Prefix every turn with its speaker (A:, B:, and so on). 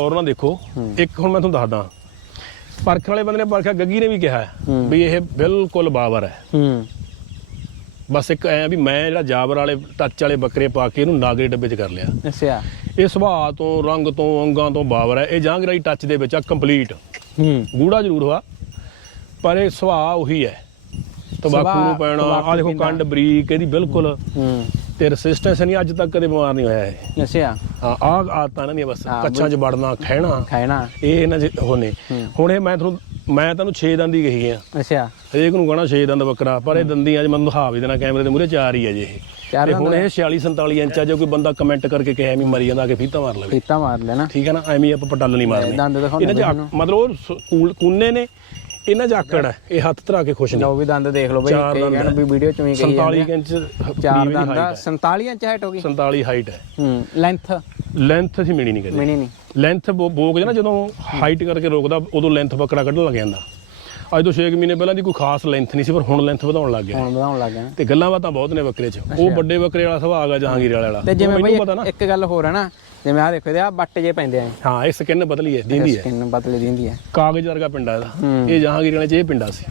A: ਔਰ ਨਾ ਦੇਖੋ ਇੱਕ ਹੁਣ ਮੈਂ ਤੁਹਾਨੂੰ ਦੱਸਦਾ। ਪਰਖਣ ਵਾਲੇ ਬੰਦੇ ਨੇ ਪਰਖਿਆ ਗੱਗੀ ਨੇ ਵੀ ਕਿਹਾ। ਵੀ ਇਹ ਬਿਲਕੁਲ ਬਾਵਰ ਹੈ। ਬਸ ਇੱਕ ਐ ਵੀ ਮੈਂ ਜਿਹੜਾ ਜਾਬਰ ਵਾਲੇ ਟੱਚ ਵਾਲੇ ਬੱਕਰੇ ਪਾ ਕੇ ਇਹਨੂੰ ਨਾਗਰੇ ਡੱਬੇ 'ਚ ਕਰ ਲਿਆ।
B: ਅੱਛਾ।
A: ਇਹ ਸੁਭਾਅ ਤੋਂ ਰੰਗ ਤੋਂ ਅੰਗਾਂ ਤੋਂ ਬਾਵਰ ਹੈ। ਇਹ ਜਾਂਗਰਾਈ ਟੱਚ ਦੇ ਵਿੱਚ ਆ ਕੰਪਲੀਟ
B: ਹੂੰ।
A: ਗੂੜਾ ਜ਼ਰੂਰ ਹੋਆ ਪਰ ਇਹ ਸੁਭਾਅ ਉਹੀ ਹੈ। ਤਬਾਕੂ ਨੂੰ ਪੈਣਾ ਆ ਦੇਖੋ। ਕੰਡ ਬਰੀਕ ਇਹਦੀ ਬਿਲਕੁਲ
B: ਹੂੰ।
A: ਤੇ ਰੈਸਿਸਟੈਂਸ ਨਹੀਂ ਅੱਜ ਤੱਕ ਕਦੇ ਬਿਮਾਰ ਨਹੀਂ ਹੋਇਆ ਇਹ।
B: ਅੱਛਾ।
A: ਹਾਂ ਆਹ ਆਦਤਾਂ ਇਹਨਾਂ ਦੀਆਂ ਬਸ ਕੱਚਾਂ 'ਚ ਵੜਨਾ ਖਹਿਣਾ।
B: ਖਾਣਾ
A: ਇਹ ਇਹਨਾਂ 'ਚ ਹੋਣੇ। ਹੁਣ ਇਹ ਮੈਂ ਤੁਹਾਨੂੰ ਮੈਂ ਤੁਹਾਨੂੰ 6 ਦੰਦ ਹੀ ਕਹੀ ਆ।
B: ਅੱਛਾ।
A: ਹਰੇਕ ਨੂੰ ਕਹਣਾ 6 ਦੰਦ ਬੱਕਰਾ ਪਰ ਇਹ ਦੰਦੀਆਂ ਅੱਜ ਮੈਨੂੰ ਦਿਖਾ ਵੀ ਦੇਣਾ ਕੈਮਰੇ ਦੇ ਮੂਹਰੇ ਚਾਰ ਹੀ ਜੇ ਇਹ।
B: ਦੰਦ
A: ਹੁਣ? ਇਹ 46 47 ਇੰਚ ਆ ਜੇ ਕੋਈ ਬੰਦਾ ਕਮੈਂਟ ਕਰਕੇ ਕਹੇ ਐਵੇਂ ਮਰੀ ਜਾਂਦਾ ਆ ਕੇ ਫੀਤਾ ਮਾਰ ਲਵੇ।
B: ਫੀਤਾ ਮਾਰ ਲੈਣਾ।
A: ਠੀਕ ਹੈ ਨਾ? ਐਵੇਂ ਆਪਾਂ ਪਟੱਲ ਨਹੀਂ
B: ਦੰਦ ਦਿਖਾਉਂਦੇ
A: ਇਹਨਾਂ। ਆਕ- ਮਤਲਬ ਉਹ ਕੂਨੇ ਨੇ। ਇਹਨਾਂ ਹੈ ਇਹ ਹੱਥ ਧਰਾ ਕੇ ਖੁਸ਼ ਨੇ।
B: ਲਓ ਵੀ ਦੰਦ ਦੇਖ ਲਓ ਬਈ ਕਈ ਕਹਿਣ ਵੀ ਵੀਡੀਓ ਚ ਵੀ ਕਹੀ
A: 47
B: ਜਾਂਦੇ ਆ।
A: ਇੰਚ
B: ਚਾਰ ਦੰਦ
A: height
B: ਦਾ
A: ਹੈ।
B: 47 ਇੰਚ ਹਾਈਟ ਹੋ ਗਈ।
A: 47 ਹਾਈਟ ਹੈ।
B: ਹੂੰ ਲੈਂਥ
A: ਲੈਂਥ ਅਸੀਂ ਮਿਣੀ ਨਹੀਂ ਕਦੇ।
B: ਮਿਨੀ ਨਹੀਂ।
A: ਲੈਂਥ ਬੋਕ ਨਾ ਜਦੋਂ ਹਾਈਟ ਕਰਕੇ ਰੋਕਦਾ ਉਦੋਂ ਲੈਂਥ ਬੱਕਰਾ ਕੱਢਣ ਲੱਗ ਜਾਂਦਾ। ਅੱਜ ਤੋਂ 6 ਮਹੀਨੇ ਪਹਿਲਾਂ ਦੀ ਕੋਈ ਖਾਸ ਲੈਂਥ ਨਹੀਂ ਸੀ ਪਰ ਹੁਣ ਲੈਂਥ ਵਧਾਉਣ ਲੱਗ ਗਿਆ।
B: ਹੁਣ ਵਧਾਉਣ ਲੱਗ ਗਿਆ।
A: ਤੇ ਗੱਲਾਂ ਬਾਤਾਂ ਬਹੁਤ ਨੇ ਬੱਕਰੇ 'ਚ। ਉਹ ਵੱਡੇ ਬੱਕਰੇ ਵਾਲਾ ਸੁਭਾਅ ਆ ਜਹਾਂਗੀਰ ਵਾਲਾ
B: ਤੇ ਜਿਵੇਂ ਬਈ ਇੱਕ ਗੱਲ ਹੋਰ ਹੈ ਨਾ ਜਿਵੇਂ ਆ ਦੇਖੋ ਇਹਦੇ ਆ ਬੱਟ ਜੇ ਪੈਂਦੇ ਆ
A: ਹਾਂ ਇਹ ਸਕਿਨ ਬਦਲੀ ਹੈ ਦੀਂਦੀ ਹੈ।
B: ਸਕਿਨ ਬਦਲ ਦਿੰਦੀ ਹੈ।
A: ਕਾਗਜ਼ ਵਰਗਾ ਪਿੰਡਾ ਇਹਦਾ। ਇਹ ਜਹਾਂਗੀਰ ਵਾਲੇ 'ਚ ਇਹ ਪਿੰਡਾ ਸੀ।